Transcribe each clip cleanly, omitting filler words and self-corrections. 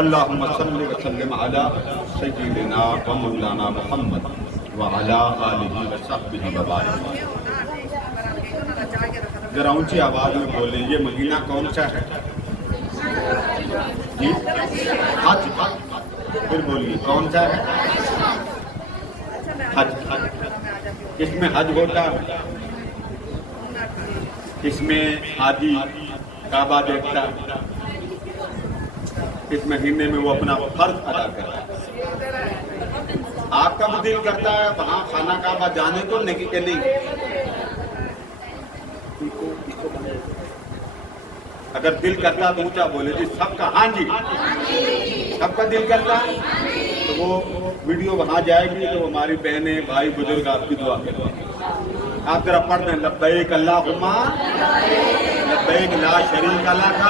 اللہم صلی وسلم علی سیدنا و مولانا محمد وعلی آلہ وصحبہ وبارک۔ ذرا اونچی آواز میں بولیں، یہ مہینہ کون سا ہے؟ جی حج، پھر بولیے کون سا ہے؟ حج۔ اس میں حج ہوتا ہے، اس میں حاجی کعبہ دیکھتا ہے، اس مہینے میں وہ اپنا فرض ادا کرتا ہے۔ آپ کا بھی دل کرتا ہے وہاں خانہ کعبہ جانے کو، نیکی کے لیے؟ اگر دل کرتا تو اونچا بولے جی سب کا، ہاں جی سب کا دل کرتا ہے تو وہ ویڈیو وہاں جائے گی تو ہماری بہنیں بھائی بزرگ آپ کی دعا کریں گے۔ آپ ذرا پڑھ دیں، لبیک اللہم لبیک لا شریک لک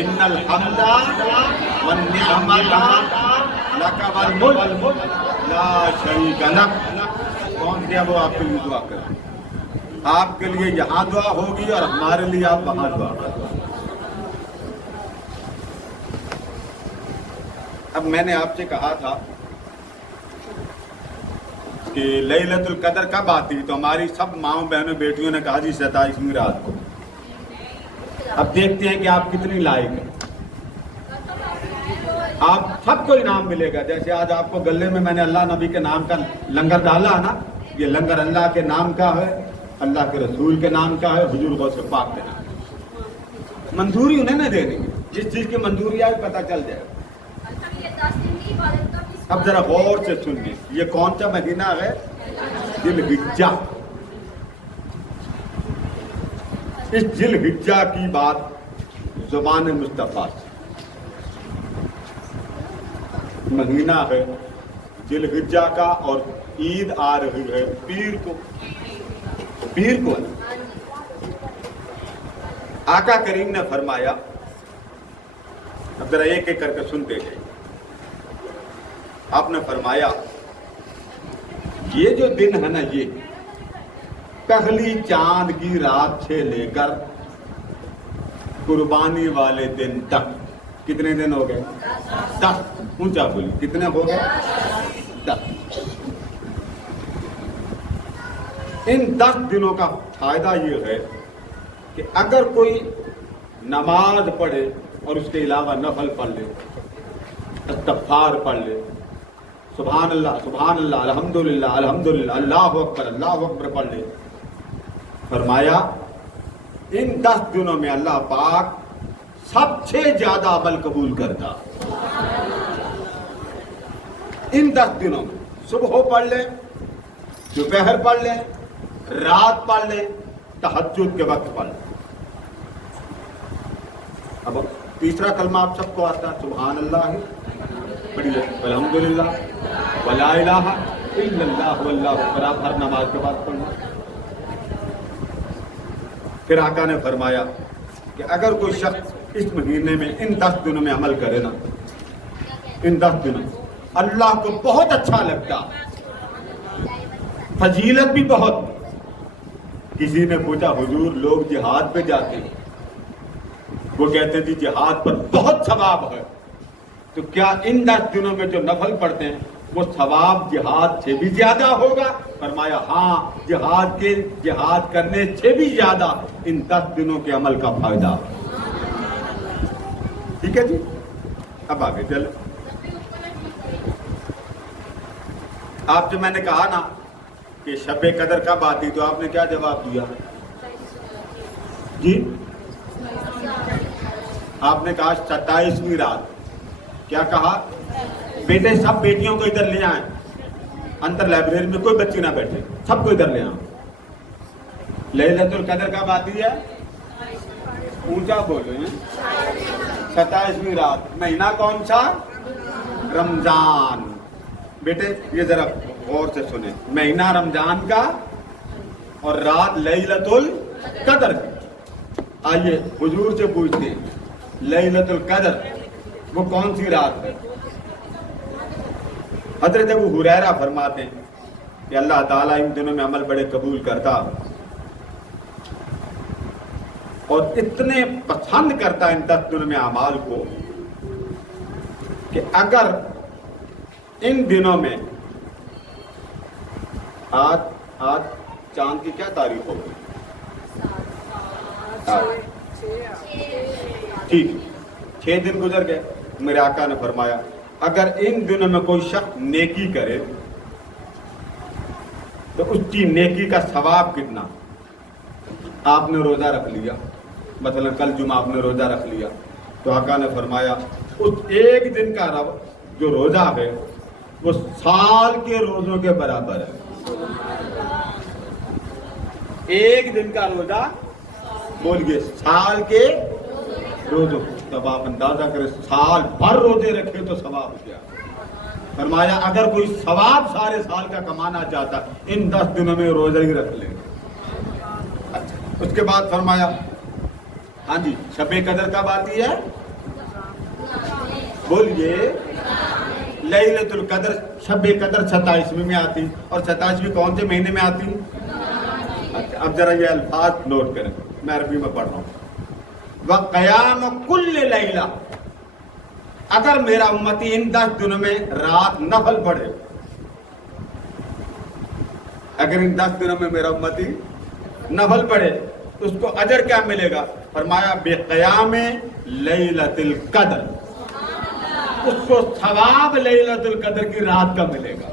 ان الحمد والنعمت لک والملک لا شریک لک۔ کون دیا وہ آپ کے لیے دعا کریں؟ آپ کے لیے یہاں دعا ہوگی اور ہمارے لیے آپ وہاں دعا کریں۔ اب میں نے آپ سے کہا تھا کہ لیلۃ القدر کب آتی، تو ہماری سب ماؤں بہنوں بیٹیوں نے کہا جی 27ویں رات کو۔ اب دیکھتے ہیں کہ آپ کتنی لائق ہیں۔ آپ سب کو انعام ملے گا، جیسے آج آپ کو گلے میں میں نے اللہ نبی کے نام کا لنگر ڈالا نا، یہ لنگر اللہ کے نام کا ہے، اللہ کے رسول کے نام کا ہے، حضور غوث پاک کے نام کا۔ منظوری انہیں نہ دینی، جس چیز کی منظوری آئے پتہ چل جائے۔ اب ذرا غور سے سنیے، یہ کون سا مہینہ ہے؟ ذی الحجہ۔ اس ذی الحجہ کی بات زبان مصطفیٰ سے، مہینہ ہے ذی الحجہ کا، اور عید آ رہی ہے پیر کو۔ پیر کو آقا کریم نے فرمایا، اب ذرا ایک ایک کر کے سنتے گئے، آپ نے فرمایا یہ جو دن ہے نا، یہ پہلی چاند کی رات سے لے کر قربانی والے دن تک، کتنے دن ہو گئے؟ 10۔ اونچا بولی، کتنے ہو گئے؟ 10۔ ان 10 دنوں کا فائدہ یہ ہے کہ اگر کوئی نماز پڑھے اور اس کے علاوہ نفل پڑھ لے، استغفار پڑھ لے، سبحان اللہ سبحان اللہ الحمدللہ الحمدللہ اللہ اکبر پڑھ لے، فرمایا ان 10 دنوں میں اللہ پاک سب سے زیادہ عمل قبول کرتا۔ ان 10 دنوں میں صبح پڑھ لے، دوپہر پڑھ لے، رات پڑھ لے، تہجد کے وقت پڑھ لے۔ اب تیسرا کلمہ آپ سب کو آتا ہے، سبحان اللہ پڑھیے، الحمدللہ ولا الہ الا اللہ واللہ اکبر، آپ ہر نماز کے بعد پڑھنا۔ پھر آقا نے فرمایا کہ اگر کوئی شخص اس مہینے میں ان 10 دنوں میں عمل کرے نا، ان 10 دنوں اللہ کو بہت اچھا لگتا، فضیلت بھی بہت۔ کسی نے پوچھا حضور لوگ جہاد پہ جاتے ہیں، وہ کہتے تھے جہاد پر بہت ثواب ہے، تو کیا ان 10 دنوں میں جو نفل پڑھتے ہیں وہ ثواب جہاد سے بھی زیادہ ہوگا؟ فرمایا ہاں، جہاد کرنے سے بھی زیادہ ان 10 دنوں کے عمل کا فائدہ۔ ٹھیک ہے جی، اب آگے چلیں۔ آپ سے میں نے کہا نا کہ شب قدر کب آتی، تو آپ نے کیا جواب دیا جی؟ آپ نے کہا 27ویں رات۔ کیا کہا؟ بیٹے سب بیٹیوں کو ادھر لے آئیں، اندر لائبریری میں کوئی بچی نہ بیٹھے، سب کو ادھر لے آئیں۔ لیلۃ القدر کب آتی ہے؟ اونچا بولیں، 27ویں رات۔ مہینہ کون سا؟ رمضان۔ بیٹے یہ ذرا غور سے سنیں، مہینہ رمضان کا اور رات لیلۃ القدر کی۔ آئیے حضور سے پوچھتے ہیں لیلۃ القدر وہ کون سی رات ہے؟ حضرت ابو ہریرہ فرماتے ہیں کہ اللہ تعالیٰ ان دنوں میں عمل بڑے قبول کرتا اور اتنے پسند کرتا ان 10 دنوں میں اعمال کو کہ اگر ان دنوں میں آج چاند کی کیا تاریخ ہوگی؟ ٹھیک، 6 دن گزر گئے. میرے آقا نے فرمایا اگر ان دنوں میں کوئی شخص نیکی کرے تو اس کی نیکی کا ثواب کتنا. آپ نے روزہ رکھ لیا، مثلا کل جمعہ آپ نے روزہ رکھ لیا، تو آقا نے فرمایا اس ایک دن کا جو روزہ ہے وہ سال کے روزوں کے برابر ہے. ایک دن کا روزہ بولیے سال کے روزوں. تب آپ اندازہ کریں سال بھر روزے رکھے تو ثواب کیا. فرمایا اگر کوئی ثواب سارے سال کا کمانا چاہتا ان 10 دنوں میں روزہ ہی رکھ لے. اچھا، اس کے بعد فرمایا ہاں جی شب قدر کب آتی ہے؟ بولیے لیلۃ القدر. شب قدر 27ویں میں آتی، اور 27ویں کون سے مہینے میں آتی؟ اچھا، اب ذرا یہ الفاظ نوٹ کریں، میں عربی میں پڑھ رہا ہوں. وقیام کل لیلہ، اگر میرا امتی ان 10 دنوں میں رات نفل پڑھے، اگر ان 10 دنوں میں میرا امتی نفل پڑھے تو اس کو اجر کیا ملے گا؟ فرمایا بے قیام لیلۃ القدر، اس کو ثواب لیلۃ القدر کی رات کا ملے گا.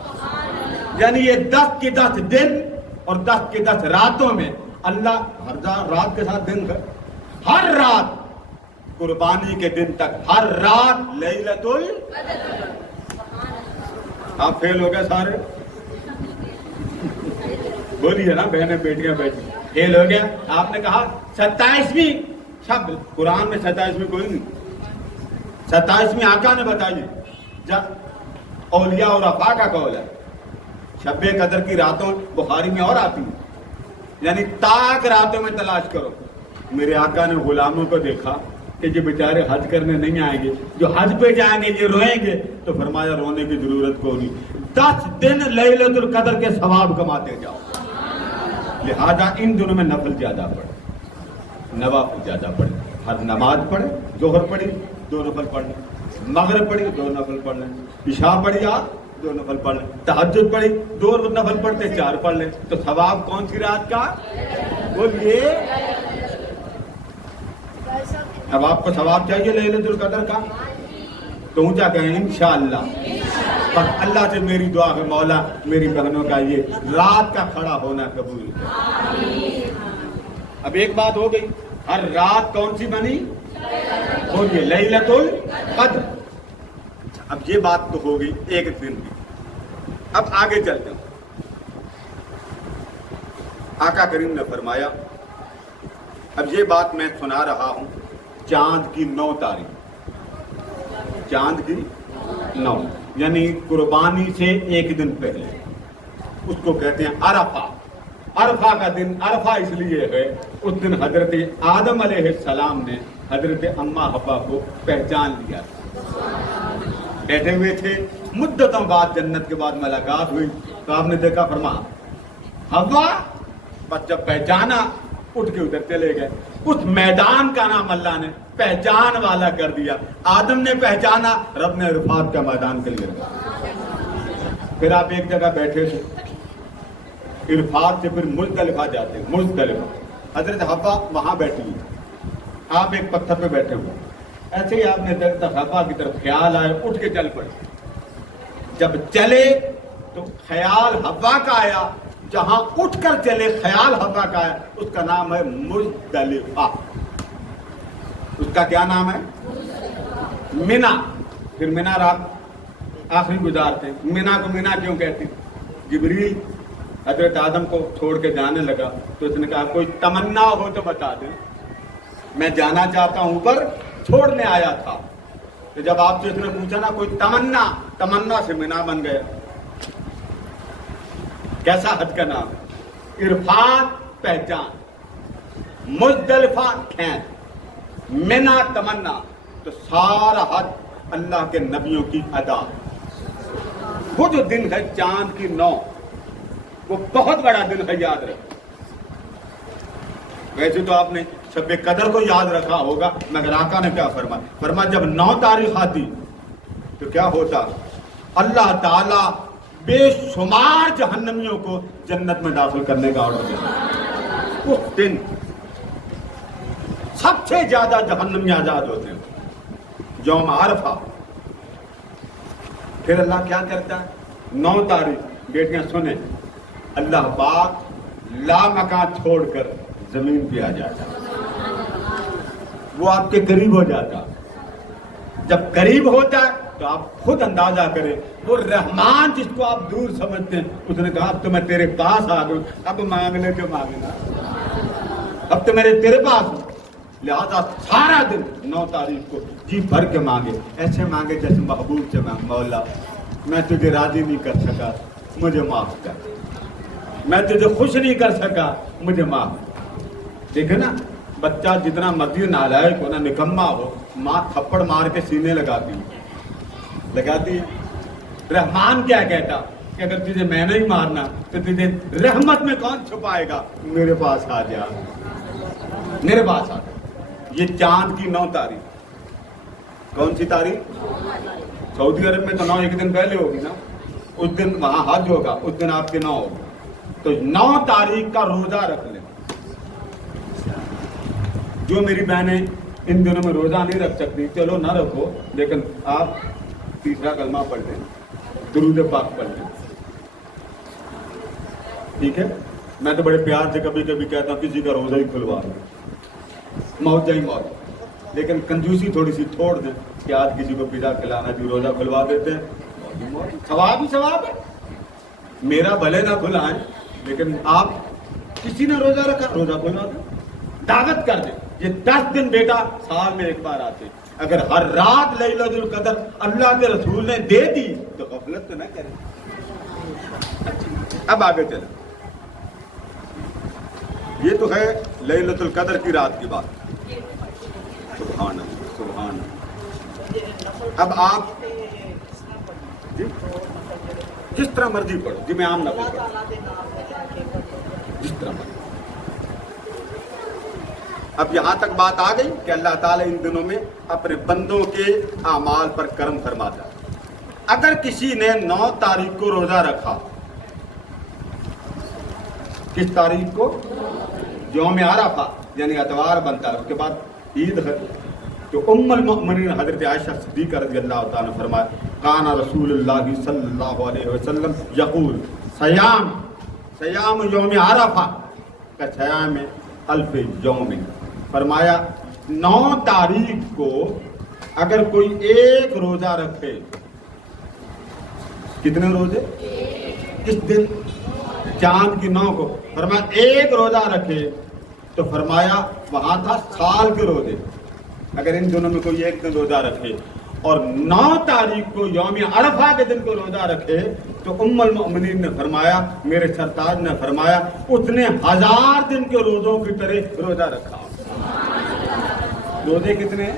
یعنی یہ 10 کے 10 دن اور 10 کے 10 راتوں میں اللہ ہر رات کے ساتھ دن ہے، ہر رات قربانی کے دن تک ہر رات لیلۃ القدر. آپ فیل ہو گئے سارے، بولیے نا بہنیں بیٹیاں بیٹھی، فیل ہو گیا. آپ نے کہا 27ویں شب، قرآن میں 27ویں کوئی نہیں، 27ویں آقا نے بتائی. جب اولیاء اور افاق کا قول ہے شب قدر کی راتوں بخاری میں اور آتی ہیں، یعنی تاک راتوں میں تلاش کرو. میرے آقا نے غلاموں کو دیکھا کہ یہ بیچارے حج کرنے نہیں آئیں گے، جو حج پہ جائیں گے یہ روئیں گے، تو فرمایا رونے کی ضرورت کو نہیں، 10 دن لیلۃ القدر کے ثواب کماتے جاؤ. لہذا ان دنوں میں نفل زیادہ پڑھے، نوافل زیادہ پڑھے. ہر نماز پڑھے، ظہر پڑھی 2 نفل پڑھ لیں، مغرب پڑھی 2 نفل پڑھ لیں، عشاء پڑھی آپ 2 نفل پڑھ لیں، تہجد پڑھی 2 نفل پڑھتے 4 پڑھ لیں. تو ثواب کون سی رات کا؟ بولیے. اب آپ کو ثواب چاہیے لیلۃ القدر کا تو اونچا کہیں انشاءاللہ. اور اللہ سے میری دعا ہے مولا میری بہنوں کا یہ رات کا کھڑا ہونا قبول کرے. اب ایک بات ہو گئی، ہر رات کون سی بنی؟ بولیے لیلۃ القدر. اب یہ بات تو ہو گئی ایک دن کی. اب آگے چلتے ہیں. آقا کریم نے فرمایا اب یہ بات میں سنا رہا ہوں چاند کی 9 تاریخ، چاند کی 9 یعنی قربانی سے ایک دن پہلے، اس کو کہتے ہیں عرفہ. عرفہ کا دن عرفہ اس لیے ہے اس دن حضرت آدم علیہ السلام نے حضرت اماں حوا کو پہچان لیا. بیٹھے ہوئے تھے، مدتوں بعد جنت کے بعد ملاقات ہوئی تو آپ نے دیکھا فرما حوا، بس جب پہچانا اٹھ کے ادھر چلے گئے. اس میدان کا نام اللہ نے پہچان والا کر دیا. آدم نے پہچانا، رب نے عرفات کا میدان کے لیے رکھا. پھر آپ ایک جگہ بیٹھے تھے، عرفات سے پھر مزدلفہ جاتے ہیں. مزدلفہ حضرت حوا وہاں بیٹھی ہوئی، آپ ایک پتھر پہ بیٹھے ہوئے. ایسے ہی آپ نے دیکھا حوا کی طرف خیال آئے، اٹھ کے چل پڑے. جب چلے تو خیال حوا کا آیا، جہاں اٹھ کر چلے خیال حوا کا ہے، اس کا نام ہے مزدلفہ. اس کا کیا نام ہے؟ منا. پھر منا رات آخری گزارتے. منا کو منا کیوں کہتے؟ جبریل حضرت آدم کو چھوڑ کے جانے لگا تو اس نے کہا کوئی تمنا ہو تو بتا دیں، میں جانا چاہتا ہوں، اوپر چھوڑنے آیا تھا. تو جب آپ سے اس نے پوچھا نا کوئی تمنا سے منا بن گیا. کیسا حج کا نام ہے؟ عرفات پہچان، مزدلفہ کھینچ، منا تمنا. تو سارا حج اللہ کے نبیوں کی ادا. وہ جو دن ہے چاند کی 9 وہ بہت بڑا دن ہے، یاد رکھیں. ویسے تو آپ نے شب قدر کو یاد رکھا ہوگا، مگر آقا نے کیا فرمایا؟ جب 9 تاریخ آتی تو کیا ہوتا؟ اللہ تعالیٰ بے شمار جہنمیوں کو جنت میں داخل کرنے کا آرڈر دیتا۔ اس دن سب سے زیادہ جہنمی آزاد ہوتے ہیں، یوم عرفہ۔ پھر اللہ کیا کرتا ہے؟ 9 تاریخ بیٹیاں سنیں، اللہ پاک لامکان چھوڑ کر زمین پہ آ جاتا، وہ آپ کے قریب ہو جاتا۔ جب قریب ہوتا ہے تو آپ خود اندازہ کریں، وہ رحمان جس کو آپ دور سمجھتے ہیں، اس نے کہا اب تو میں تیرے پاس آ گیا، اب مانگنے کے مانگنا، اب تو میرے تیرے پاس ہوں، لہذا سارا دن 9 تاریخ کو جی بھر کے مانگے، ایسے مانگے جیسے محبوب سے مانگ، مولا میں تجھے راضی نہیں کر سکا، مجھے معاف کر، میں تجھے خوش نہیں کر سکا، مجھے معاف۔ دیکھے نا، بچہ جتنا مرضی نالائق ہو، نہ نکما ہو، ماں تھپڑ مار کے سینے لگاتی ہے۔ رحمان کیا کہتا کہ اگر تجھے میں نہیں مارنا تو تجھے رحمت میں کون چھپائے گا؟ میرے پاس آ جا، میرے پاس آ جا۔ یہ چاند کی 9 تاریخ، کون سی تاریخ؟ سعودی عرب میں تو 9 ایک دن پہلے ہوگی نا، اس دن وہاں حج ہوگا، اس دن آپ کے 9 ہوگا، تو 9 تاریخ کا روزہ رکھ لیں۔ جو میری بہنیں ان دنوں میں روزہ نہیں رکھ سکتی، چلو نہ رکھو، لیکن آپ تیسرا کلمہ پڑھ لیں، درود پاک پڑھ لیں، ٹھیک ہے؟ میں تو بڑے پیار سے کبھی کبھی کہتا ہوں کسی کا روزہ ہی کھلوا دیں، موت جائیں موت، لیکن کنجوسی تھوڑی سی چھوڑ دیں کہ آج کسی کو پیزا کھلانا بھی روزہ کھلوا دیتے ہیں، ثواب ہی ثواب ہے۔ میرا بھلے نہ کھلائیں، لیکن آپ کسی نے روزہ رکھا، روزہ کھلوا دیں، دعوت کر دیں۔ یہ 10 دن بیٹا سال میں ایک بار آتے، اگر ہر رات لیلۃ القدر اللہ کے رسول نے دے دی تو غفلت تو نہ کریں۔ اب آگے چلیں، یہ تو ہے لیلۃ القدر کی رات کی بات، سبحان اللہ سبحان اللہ۔ اب آپ جس طرح مرضی پڑھو، جی میں عام نفل پڑھوں، جس طرح مرضی۔ اب یہاں تک بات آ گئی کہ اللہ تعالیٰ ان دنوں میں اپنے بندوں کے اعمال پر کرم فرماتا ہے۔ اگر کسی نے 9 تاریخ کو روزہ رکھا، کس تاریخ کو؟ یوم عرفہ یعنی اتوار بنتا ہے، اس کے بعد عید ہے، تو ام المؤمنین حضرت عائشہ صدیقہ رضی اللہ تعالیٰ نے فرمایا کان رسول اللہ صلی اللہ علیہ وسلم یقول سیام یوم عرفہ کا سیام الف یوم، فرمایا 9 تاریخ کو اگر کوئی ایک روزہ رکھے، کتنے روزے؟ کس دن؟ چاند کی 9 کو، فرمایا ایک روزہ رکھے تو فرمایا وہاں تھا سال کے روزے۔ اگر ان دونوں میں کوئی ایک دن روزہ رکھے اور 9 تاریخ کو یوم عرفہ کے دن کو روزہ رکھے تو ام المؤمنین نے فرمایا، میرے سرتاج نے فرمایا، اس نے 1000 دن کے روزوں کی طرح روزہ رکھا۔ روزے کتنے ہیں؟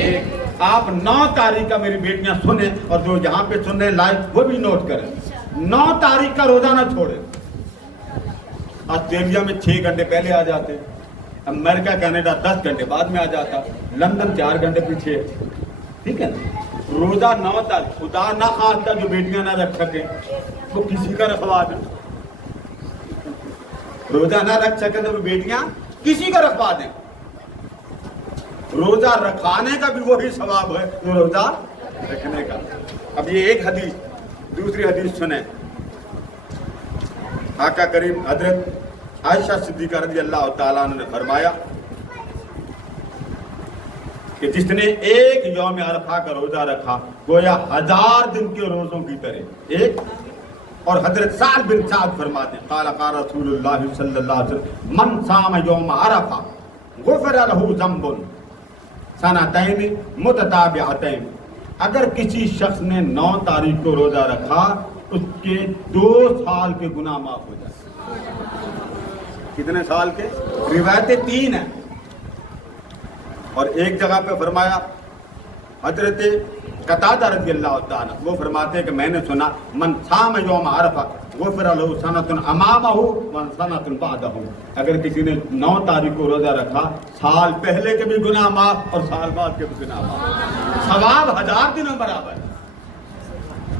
ایک۔ آپ 9 تاریخ کا میری بیٹیاں سنیں، اور جو یہاں پہ سن رہے لائف وہ بھی نوٹ کریں، 9 تاریخ کا روزہ نہ چھوڑیں۔ آسٹریلیا میں 6 گھنٹے پہلے آ جاتے، امریکہ کینیڈا 10 گھنٹے بعد میں آ جاتا، لندن 4 گھنٹے پیچھے، ٹھیک ہے نا؟ روزہ 9 تاریخ، خدا نہ خواستہ جو بیٹیاں نہ رکھ سکیں وہ کسی کا رکھوا دیں، روزہ نہ رکھ سکیں تو بیٹیاں کسی کا رکھوا دیں۔ روزہ رکھانے کا بھی وہی ثواب ہے جو روزہ رکھنے کا۔ اب یہ ایک حدیث، دوسری حدیث سنیں، آقا کریم حضرت عائشہ صدیقہ رضی اللہ تعالیٰ عنہ نے فرمایا کہ جس نے ایک یوم عرفہ کا روزہ رکھا گویا 1000 دن کے روزوں کی طرح ایک۔ اور حضرت سعد بن سعد فرماتے ہیں قال قال رسول اللہ صلی اللہ علیہ وسلم من صام یوم عرفہ غفر له ذنب سنتین متتابعتین، اگر کسی شخص نے 9 تاریخ کو روزہ رکھا اس کے 2 سال کے گناہ معاف ہو جائے۔ کتنے سال کے؟ روایتیں 3 ہیں، اور ایک جگہ پہ فرمایا حضرت قتادہ رضی اللہ تعالیٰ وہ فرماتے ہیں کہ میں نے سنا من صام یوم عرفہ غفر له سنۃ امامہ و سنۃ بعدہ، اگر کسی نے 9 تاریخ کو روزہ رکھا سال پہلے کے بھی گناہ معاف اور سال بعد کے بھی گناہ معاف، ثواب 1000 دنوں برابر۔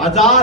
1000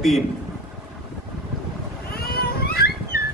3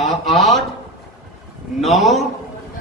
8, 9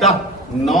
10, 9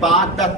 5-10